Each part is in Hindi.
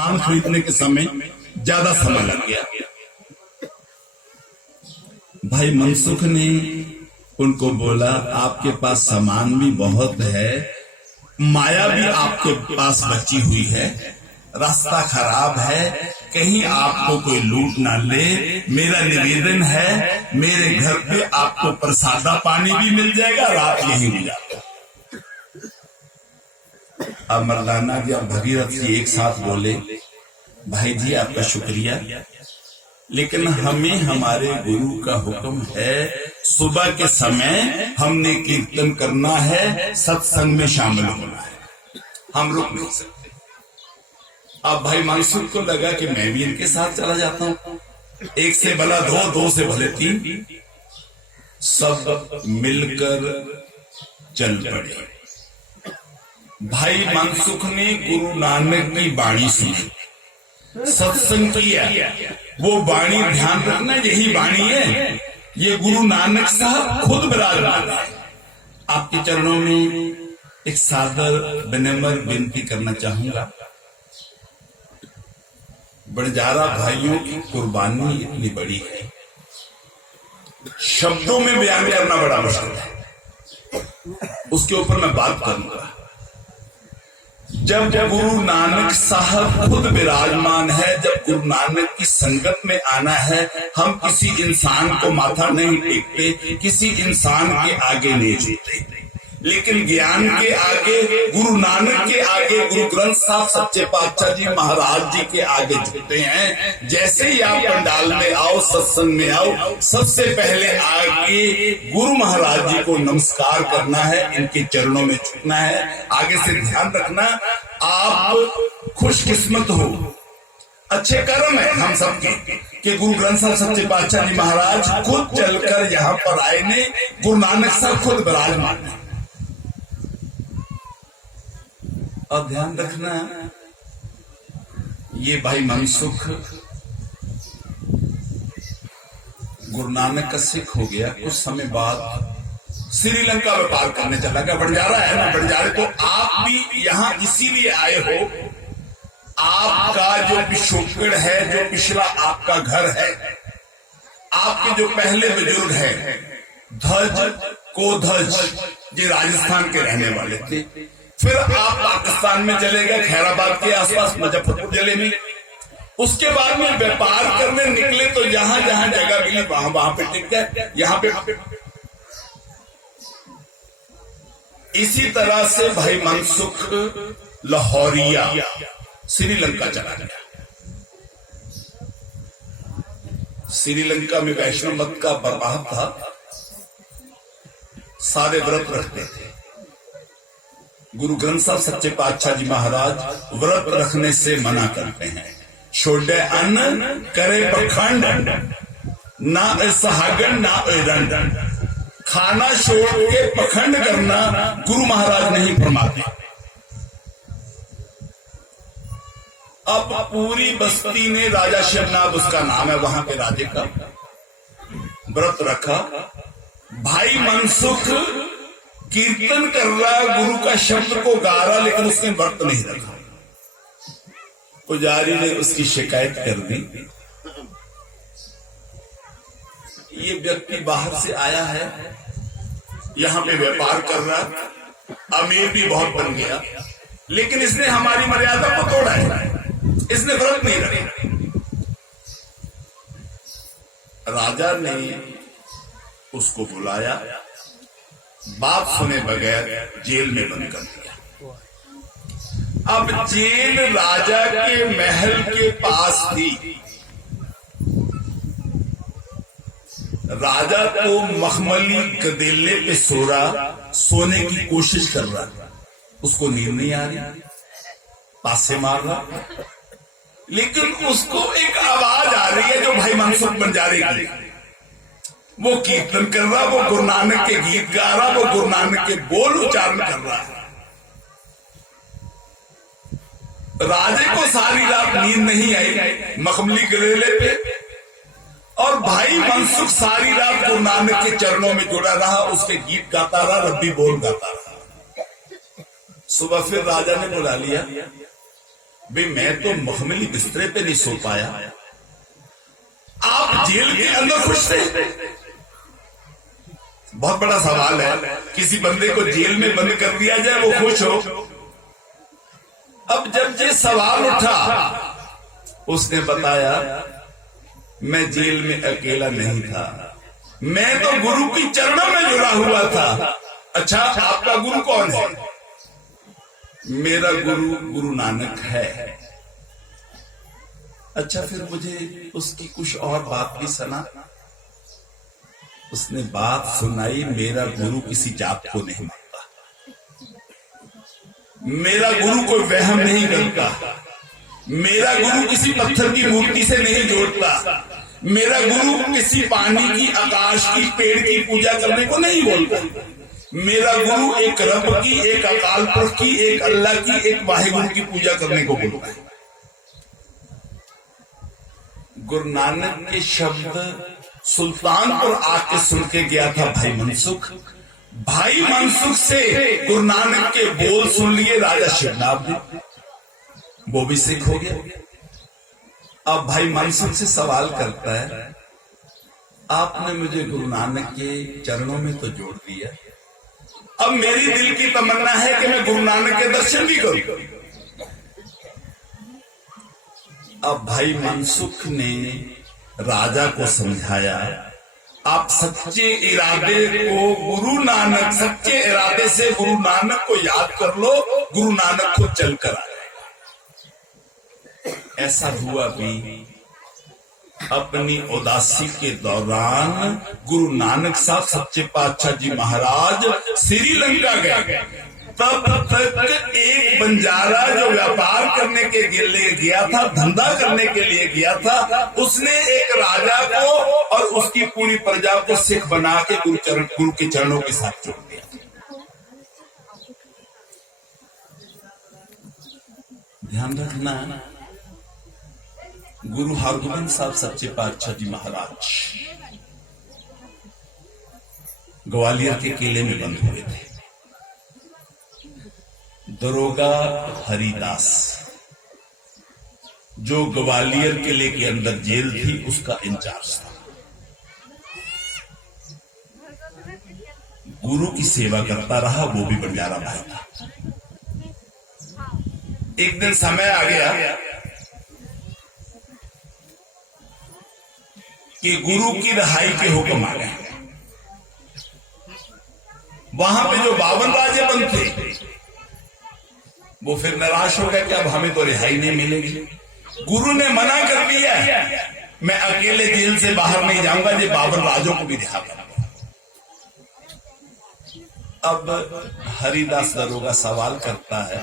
सामान खरीदने के समय ज्यादा समय लग गया। भाई मनसुख ने उनको बोला, आपके पास सामान भी बहुत है, माया भी आपके पास बची हुई है, रास्ता खराब है, कहीं आपको कोई लूट ना ले। मेरा निवेदन है, मेरे घर पे आपको प्रसादा पानी भी मिल जाएगा, रात यहीं गुजारो। अब मर्दाना जी और भगीरथ जी एक साथ बोले, भाई जी आपका शुक्रिया, लेकिन हमें हमारे गुरु का हुक्म है, सुबह के समय हमने कीर्तन करना है, सत्संग में शामिल होना है, हम रुक नहीं सकते। अब भाई मनसुख को लगा कि मैं भी इनके साथ चला जाता हूं, एक से भला दो, दो से भले तीन, सब मिलकर चल पड़े। भाई मनसुख ने गुरु नानक की वाणी सुनी, सत्संग किया। वो वाणी ध्यान रखना, यही वाणी है, ये गुरु नानक साहब खुद विराजमान है। आपके चरणों में एक सादर विनम्र विनती करना चाहूंगा। बड़जारा भाइयों की कुर्बानी इतनी बड़ी है, शब्दों में बयान करना बड़ा मुश्किल है, उसके ऊपर मैं बात करूंगा। जब गुरु नानक साहब खुद विराजमान है, जब गुरु नानक की संगत में आना है, हम किसी इंसान को माथा नहीं टेकते, किसी इंसान के आगे नहीं झुकते, लेकिन ज्ञान के आगे, गुरु नानक के आगे, गुरु ग्रंथ साहब सच्चे पातशाह जी महाराज जी के आगे झुकते हैं। जैसे ही आप पंडाल में आओ, सत्संग में आओ, सबसे पहले आगे गुरु महाराज जी को नमस्कार करना है, इनके चरणों में झुकना है। आगे से ध्यान रखना, आप खुशकिस्मत हो, अच्छे कर्म है हम सबके कि गुरु ग्रंथ साहब सच्चे पातशाह जी महाराज खुद चलकर यहाँ पर आए ने, गुरु नानक साहब खुद विराजमान है। और ध्यान रखना, ये भाई मनसुख गुरु नानक का सिख हो गया, कुछ समय बाद श्रीलंका व्यापार करने चला गया। बंजारा है ना, बंजारे तो आप भी यहां इसीलिए आए हो, आपका जो पिछोकड़ है, जो पिछला आपका घर है, आपके जो पहले बुजुर्ग है धज को धज, ये राजस्थान के रहने वाले थे। फिर आप पाकिस्तान में चले गए, खैराबाद के आसपास मुजफ्फरपुर जिले में। उसके बाद में व्यापार करने निकले तो जहां जहां जगह मिली वहां पे टिक गए, यहाँ पे। इसी तरह से भाई मनसुख लाहौरिया श्रीलंका चला गया। श्रीलंका में वैष्णव मत का प्रभाव था, सारे व्रत रखते थे। गुरु ग्रंथ साहब सच्चे पातशाह जी महाराज व्रत रखने से मना करते हैं। छोड़े अन्न करे पखंड, ना सहागन ना रंड, खाना छोड़ के पखंड करना गुरु महाराज नहीं फरमाते। अब पूरी बस्ती ने, राजा शिवनाथ उसका नाम है, वहां के राजे का व्रत रखा। भाई मनसुख कीर्तन कर रहा, गुरु का शब्द को गा रहा, लेकिन उसने व्रत नहीं रखा। पुजारी ने उसकी शिकायत कर दी, ये व्यक्ति बाहर से आया है, यहां पे व्यापार कर रहा, अमीर भी बहुत बन गया, लेकिन इसने हमारी मर्यादा को तोड़ा है, इसने व्रत नहीं रखा। राजा ने उसको बुलाया, बात सुने बगैर जेल में बंद कर दिया। अब जेल राजा के महल के पास थी। राजा तो मखमली गदेले पे सो रहा, सोने की कोशिश कर रहा, उसको नींद नहीं आ रही, पासे मार रहा, लेकिन उसको एक आवाज आ रही है जो भाई मनसुख बंजारे की। वो कीर्तन कर रहा, वो गुरु नानक के गीत गा रहा, वो गुरु नानक के बोल उच्चारण कर रहा है। राजे को सारी रात नींद नहीं आई मखमली गदेले पे, और भाई मनसुख सारी रात गुरु नानक के चरणों में जुड़ा रहा, उसके गीत गाता रहा, रब्बी बोल गाता रहा। सुबह फिर राजा ने बुला लिया, भाई मैं तो मखमली बिस्तरे पे नहीं सो पाया, आप जेल के अंदर खुश थे। बहुत बड़ा सवाल है, किसी बंदे को जेल में बंद कर दिया जाए वो खुश हो। अब जब ये सवाल उठा, उसने बताया मैं जेल में अकेला नहीं था, मैं तो गुरु की चरणों में जुड़ा हुआ था। अच्छा, आपका गुरु कौन है? मेरा गुरु गुरु नानक है। अच्छा, फिर मुझे उसकी कुछ और बात भी सुना। उसने बात सुनाई, मेरा गुरु किसी जात को नहीं मानता, मेरा गुरु कोई वहम नहीं करता, मेरा गुरु किसी पत्थर की मूर्ति से नहीं जोड़ता, मेरा गुरु किसी पानी की, आकाश की, पेड़ की पूजा करने को नहीं बोलता। मेरा गुरु एक रब की, एक अकाल पुरख की, एक अल्लाह की, एक वाहिगुरु की पूजा करने को बोलता है। गुरु नानक के शब्द सुल्तानपुर आके सुन के गया था भाई मनसुख। भाई मनसुख से गुरु नानक के बोल सुन लिए राजा शिवनाथ ने, वो भी सिख हो गया। अब भाई मनसुख से सवाल करता है, आपने मुझे गुरु नानक के चरणों में तो जोड़ दिया, अब मेरी दिल की तमन्ना है कि मैं गुरु नानक के दर्शन भी करूं। अब भाई मनसुख ने राजा को समझाया, आप सच्चे इरादे को गुरु नानक, सच्चे इरादे से गुरु नानक को याद कर लो, गुरु नानक को चलकर आ जाएगा। ऐसा हुआ भी। अपनी उदासी के दौरान गुरु नानक साहब सच्चे पातशाह जी महाराज श्रीलंका गए। तब तक एक बंजारा जो व्यापार करने के लिए गया था, धंधा करने के लिए गया था, उसने एक राजा को और उसकी पूरी प्रजा को सिख बना के गुरु के चरणों के साथ जोड़ दिया। ध्यान रखना, गुरु हरगोबिंद साहब सच्चे पातशाह जी महाराज ग्वालियर के किले में बंद हुए थे। दरोगा हरिदास जो ग्वालियर किले के अंदर जेल थी, उसका इंचार्ज था। गुरु की सेवा करता रहा, वो भी बंजारा भाई था। एक दिन समय आ गया कि गुरु की रिहाई के हुक्म आ गए। वहां पे जो 52 राजे बंद थे, वो फिर निराश हो गए कि अब हमें तो रिहाई नहीं मिलेगी। गुरु ने मना कर दिया, मैं अकेले जेल से बाहर नहीं जाऊंगा, ये 52 राजों को भी रिहा करूंगा। अब हरिदास दरोगा सवाल करता है,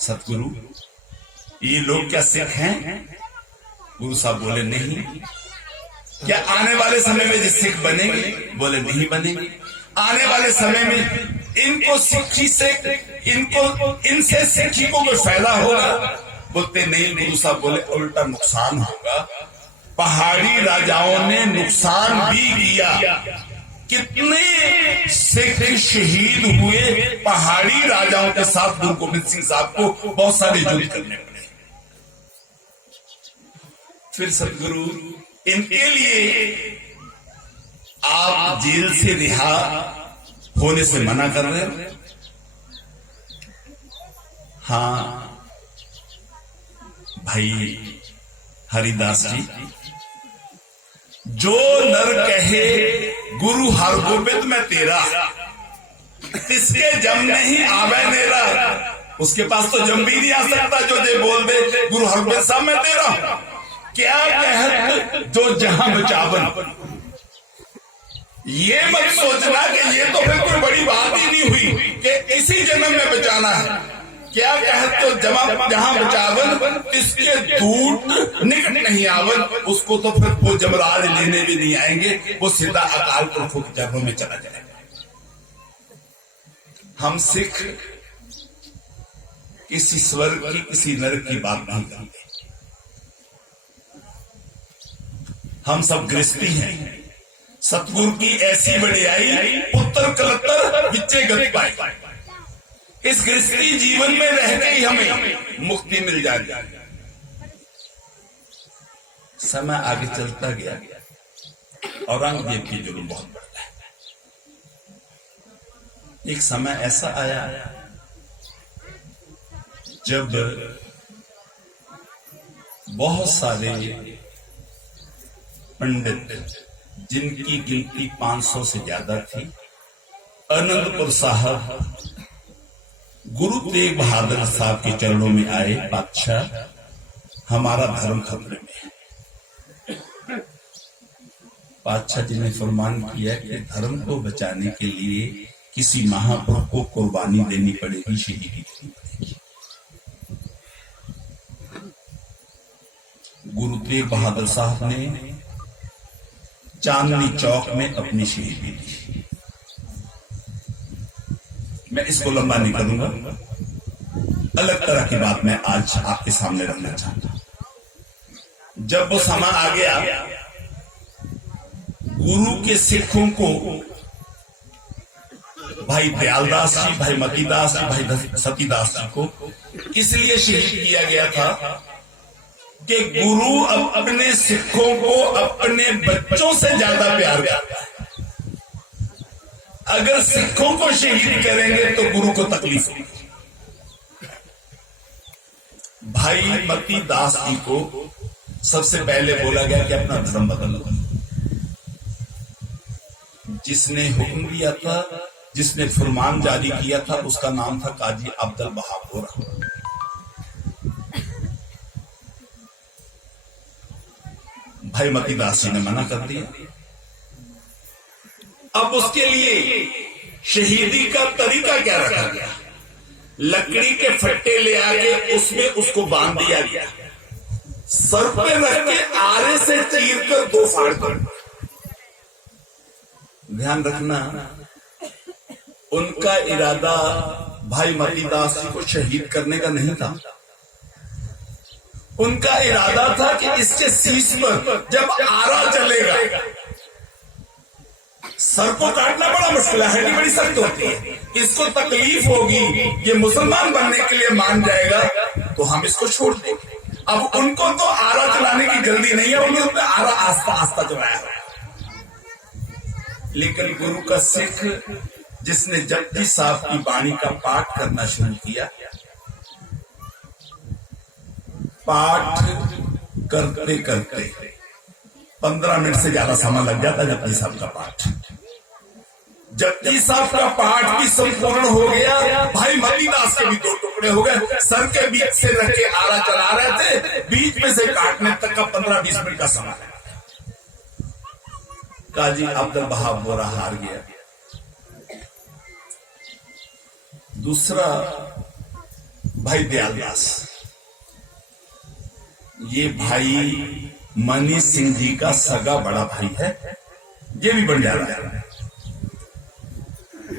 सतगुरु ये लोग क्या सिख हैं? गुरु साहब बोले नहीं। क्या आने वाले समय में जो सिख बनेंगे? बोले नहीं बनेंगे। आने वाले समय में इनको सिखी से, इनसे सिखी को कोई फायदा होगा? बोलते नहीं। गुरु साहब बोले उल्टा नुकसान होगा। पहाड़ी राजाओं ने नुकसान भी किया, कितने सिख शहीद हुए पहाड़ी राजाओं के साथ। गुरु गोबिंद सिंह साहब को बहुत सारे युद्ध करने पड़े। फिर सतगुरु इनके लिए आप जेल से रिहा होने से मना कर रहे हैं? हाँ भाई हरिदास जी, जो नर कहे गुरु हरगोबिंद में तेरा, इसके जम नहीं आवे मेरा। उसके पास तो जम भी नहीं आ सकता जो जे बोल दे गुरु हरगोबिंद साहब मैं तेरा। क्या कहत जो जहां बचावन। ये मत सोचना कि ये तो फिर कोई बड़ी बात ही नहीं हुई कि इसी जन्म में बचाना है। क्या कहत तो जहां बचावन, इसके दूत निकट नहीं आवन। उसको तो फिर वो जमराज लेने भी नहीं आएंगे, वो सीधा अकाल पुरखों के चरणों में चला जाएगा। हम सिख किसी स्वर्ग की, किसी नरक की बात नहीं करते। हम सब गृहस्थी हैं। सतगुरु की ऐसी बड़ाई, पुत्र कलत्तर बिच्चे गति पाई। इस गृहस्थी जीवन में रह के ही हमें मुक्ति मिल जाएगी। समय आगे चलता गया, औरंगजेब की जुल्म बहुत बढ़ता है। एक समय ऐसा आया जब बहुत सारे पंडित, जिनकी गिनती 500 से ज्यादा थी, आनंदपुर साहब गुरु तेग बहादुर साहब के चरणों में आए, बादशाह हमारा धर्म खतरे में है। बादशाह जी ने फरमान किया कि धर्म को बचाने के लिए किसी महापुरुष को कुर्बानी देनी पड़ेगी, शहीदी देनी पड़ेगी। गुरु तेग बहादुर साहब ने चांदनी चौक में अपनी शहीदी दी। मैं इसको लंबा नहीं करूंगा, अलग तरह की बात मैं आज आपके सामने रखना चाहता हूं। जब वो समय आ गया, गुरु के सिखों को भाई दयालदास जी, भाई मतीदास जी, भाई सतीदास जी को इसलिए शहीद किया गया था कि गुरु अब अपने सिखों को अपने बच्चों से ज्यादा प्यार करता है। अगर सिखों को शहीद करेंगे तो गुरु को तकलीफ होगी। भाई मतीदास जी को सबसे पहले बोला गया कि अपना धर्म बदलो। जिसने हुक्म दिया था, जिसने फरमान जारी किया था, उसका नाम था काजी अब्दुल वहाब बोरा। भाई मतीदास जी ने मना कर दिया। अब उसके लिए शहीदी का तरीका क्या रखा गया? लकड़ी के फट्टे ले आके उसमें उसको बांध दिया गया, सर पे रख के आरे से चीर कर 2 फाड़ कर। ध्यान रखना, उनका इरादा भाई मतीदास जी को शहीद करने का नहीं था। उनका इरादा था कि इसके शीश पर जब आरा चलेगा, सर को काटना बड़ा मुश्किल है, हड्डी बड़ी सख्त होती है, इसको तकलीफ होगी, ये मुसलमान बनने के लिए मान जाएगा तो हम इसको छोड़ देंगे। अब उनको तो आरा चलाने की जल्दी नहीं है, उन्होंने आरा आस्ता आस्ता चलाया। लेकिन गुरु का सिख जिसने जपजी साहब की वाणी का पाठ करना शुरू किया, पाठ करते करते 15 मिनट से ज्यादा समय लग जाता जपजी साहब का पाठ। जपजी साहब का पाठ भी संपूर्ण हो गया। भाई मतीदास के भी 2 टुकड़े हो गए, सर के बीच से रख के आरा चला रहे थे, बीच में से काटने तक का 15-20 मिनट का समय है। काजी अब्दुल वहाब बोरा हार गया। दूसरा भाई दयालदास, ये भाई मनी सिंह जी का सगा बड़ा भाई है, ये भी बंजारा है।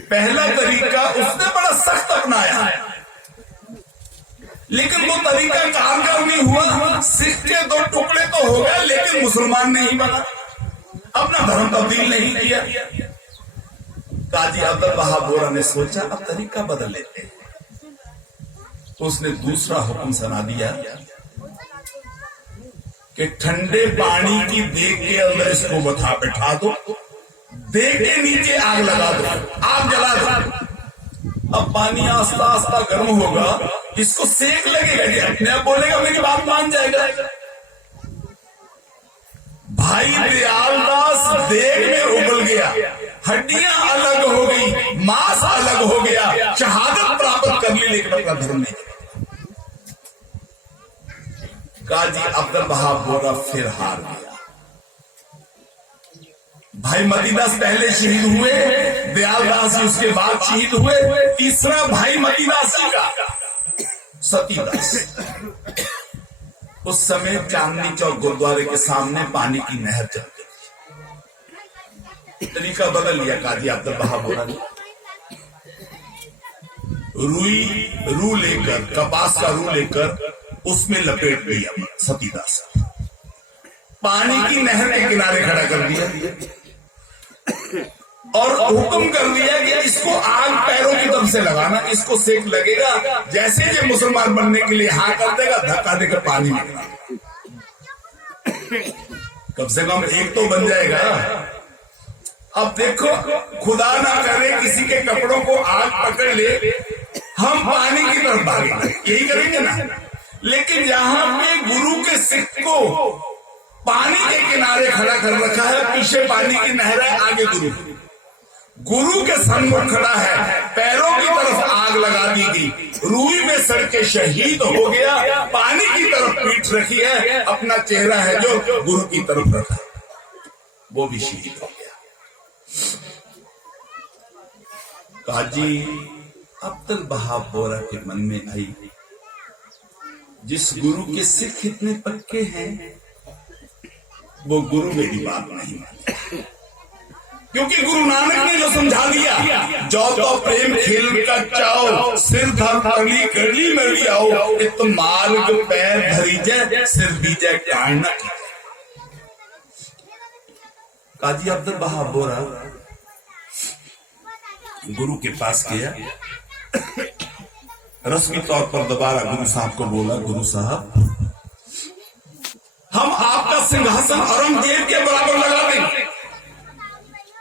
पहला तरीका उसने बड़ा सख्त अपनाया, लेकिन वो तरीका कारगर नहीं हुआ। सिख के 2 टुकड़े तो हो गए, लेकिन मुसलमान नहीं बना, अपना धर्म तब्दील नहीं किया। काजी अब्दुल वहाब बोरा ने सोचा अब तरीका बदल लेते हैं। उसने दूसरा हुक्म सुना दिया कि ठंडे पानी की देग के अंदर इसको बैठा दो, देग के नीचे आग लगा दो, आग जला दो। अब पानी आस्ता आस्ता गर्म होगा, इसको सेक लगेगा, अपने आप बोलेगा मेरी बात मान जाएगा। भाई दयालदास देग में उबल गया, हड्डियां अलग हो गई, मांस अलग हो गया, शहादत प्राप्त कर ली, लेकिन अपना धर्म नहीं। काजी अब्दुल वहाब बोरा फिर हार गया। भाई मतीदास पहले शहीद हुए, दयालदास जी उसके बाद शहीद हुए। तीसरा भाई मतीदास जी का सतीदास, उस समय चांदनी चौक गुरुद्वारे के सामने पानी की नहर चल गई। तरीका बदल लिया काजी अब्दुल वहाब बोरा ने। रू लेकर, कपास का रू लेकर उसमें लपेट दिया सतीदास, पानी की नहर के किनारे खड़ा कर दिया। और हुक्म कर दिया कि इसको आग पैरों की तरफ से लगाना, इसको सेक लगेगा। जैसे ये मुसलमान बनने के लिए हाँ कर देगा, धक्का देकर पानी में कम से कम एक तो बन जाएगा। अब देखो, खुदा ना करे किसी के कपड़ों को आग पकड़ ले, हम पानी की तरफ भागेंगे, यही करेंगे ना। लेकिन जहां पे गुरु के सिख को पानी के किनारे खड़ा कर रखा है, पीछे पानी की नहर है, आगे गुरु के सम्मुख खड़ा है, पैरों की तरफ आग लगा दी गई, रूई में सड़ के शहीद हो गया, पानी की तरफ पीठ रखी है, अपना चेहरा है जो गुरु की तरफ रखा, वो भी शहीद हो गया। काजी अब्दुल वहाब बोरा के मन में आई, जिस गुरु के सिख इतने पक्के हैं, वो गुरु मेरी बात नहीं मानी। क्योंकि गुरु नानक ने जो समझा दिया, जो तो प्रेम खेल का चाओ, सिर धर तली गली में भी आओ, इत मार्ग पैर धरी जय, सिर दीजय कारणा की। काजी अब्दुल वहाब बोरा गुरु के पास गया, रस्मी तौर पर दोबारा गुरु साहब को बोला, गुरु साहब हम आपका सिंहासन औरंगजेब के बराबर लगा देंगे,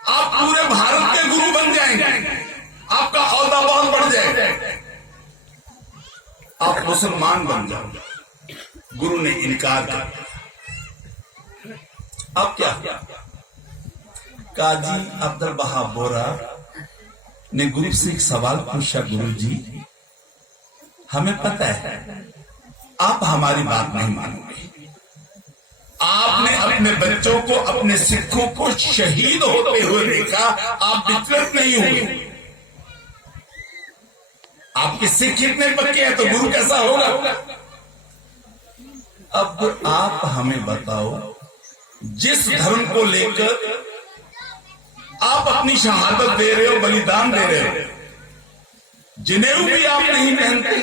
आप पूरे भारत के गुरु बन जाएंगे, आपका औहदा बहुत बढ़ जाएगा, आप मुसलमान बन जाओगे। गुरु ने इनकार कर दिया। अब क्या? काजी अब्दुल वहाब बोरा ने गुरु से एक सवाल पूछा, गुरु जी हमें पता है आप हमारी बात नहीं मानोगे, आपने अपने बच्चों को, अपने सिखों को शहीद होते हुए देखा, आप विचलित नहीं हुए। आपके सिख इतने पक्के हैं तो गुरु कैसा होगा? अब आप हमें बताओ, जिस धर्म को लेकर आप अपनी शहादत दे रहे हो, बलिदान दे रहे हो, जनेऊ भी आप नहीं पहनते,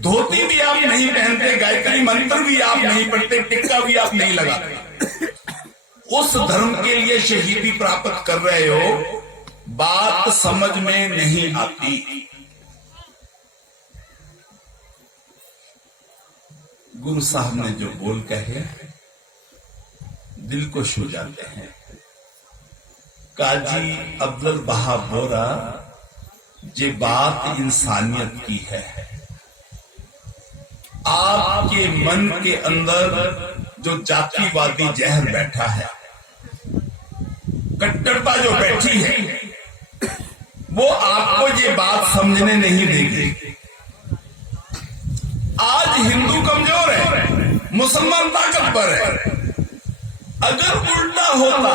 धोती भी आप नहीं पहनते, गायत्री मंत्र भी आप नहीं पढ़ते, टिक्का भी आप नहीं लगाते, उस धर्म के लिए शहीदी प्राप्त कर रहे हो, बात समझ में नहीं आती। गुरु साहब ने जो बोल कहे दिल को छू जाते हैं। काजी अब्दुल वहाब बोरा, ये बात इंसानियत की है। आपके मन के अंदर जो जातिवादी जहर बैठा है, कट्टरता जो बैठी है, वो आपको ये बात समझने नहीं देगी। आज हिंदू कमजोर है, मुसलमान ताकतवर है। अगर उल्टा होता,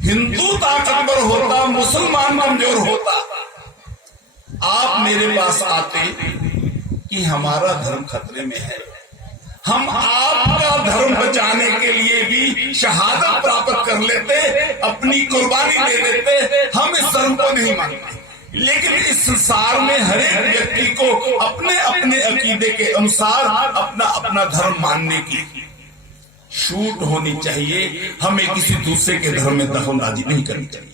हिंदू ताकतवर होता, मुसलमान कमजोर होता, आप मेरे पास आते कि हमारा धर्म खतरे में है, हम आपका धर्म बचाने के लिए भी शहादत प्राप्त कर लेते, अपनी कुर्बानी दे देते, हम इस धर्म को नहीं मानते। लेकिन इस संसार में हर एक व्यक्ति को अपने अपने अकीदे के अनुसार अपना अपना धर्म मानने की छूट होनी चाहिए। हमें किसी दूसरे के धर्म में दखलंदाजी नहीं करनी चाहिए।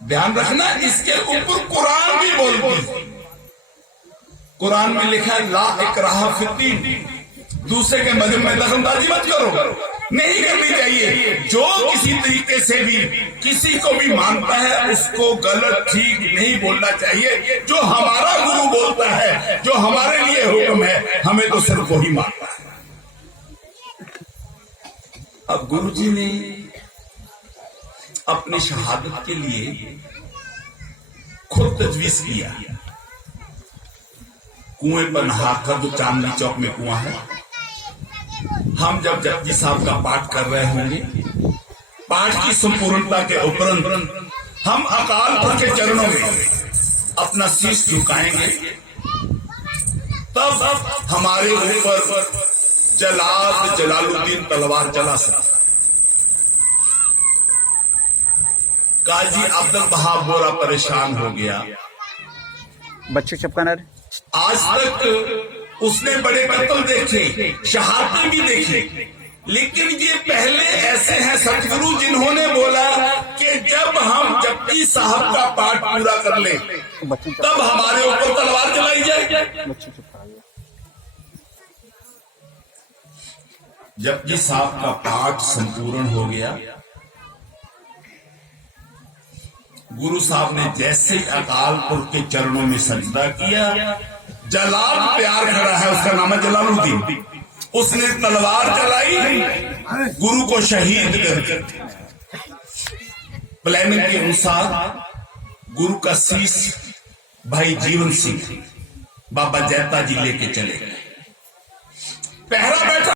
ध्यान रखना, इसके ऊपर कुरान भी बोलती है। कुरान में लिखा है ला इकराहा फिद्दीन, दूसरे के मजहब में दखलंदाजी मत करो, नहीं करनी चाहिए। जो किसी तरीके से भी किसी को भी मानता है, उसको गलत ठीक नहीं बोलना चाहिए। जो हमारा गुरु बोलता है, जो हमारे लिए हुक्म है, हमें तो सिर्फ वही मानना है। अब गुरुजी ने अपनी शहादत के लिए खुद तजवीज किया। कुएं पर नहाकर, जो चांदनी चौक में कुआं है, हम जब जपजी साहब का पाठ कर रहे होंगे, पाठ की संपूर्णता के उपरंत हम अकाल पुरख के चरणों में अपना शीश झुकाएंगे, तब हमारे ऊपर जलाल जलालुद्दीन तलवार चला सकता। काजी अब्दुल वहाब बोरा परेशान हो गया। बच्चे चपकाना, आज तक उसने बड़े कत्ल देखे, शहादतें भी देखी, लेकिन ये पहले ऐसे हैं सतगुरु जिन्होंने बोला कि जब हम जपजी साहब का पाठ पूरा कर ले बच्चे चुप तब हमारे ऊपर तलवार चलाई जाए। बच्चे चुप कराइए। जपजी साहब का पाठ संपूर्ण हो गया। गुरु साहब ने जैसे ही अकाल पुरख के चरणों में सजदा किया, जलाल प्यार खड़ा है, उसका नाम है जलालुद्दीन, उसने तलवार चलाई, गुरु को शहीद कर। प्लानिंग के अनुसार गुरु का शीश भाई जीवन सिंह बाबा जैता जी लेके चले। पहरा बैठा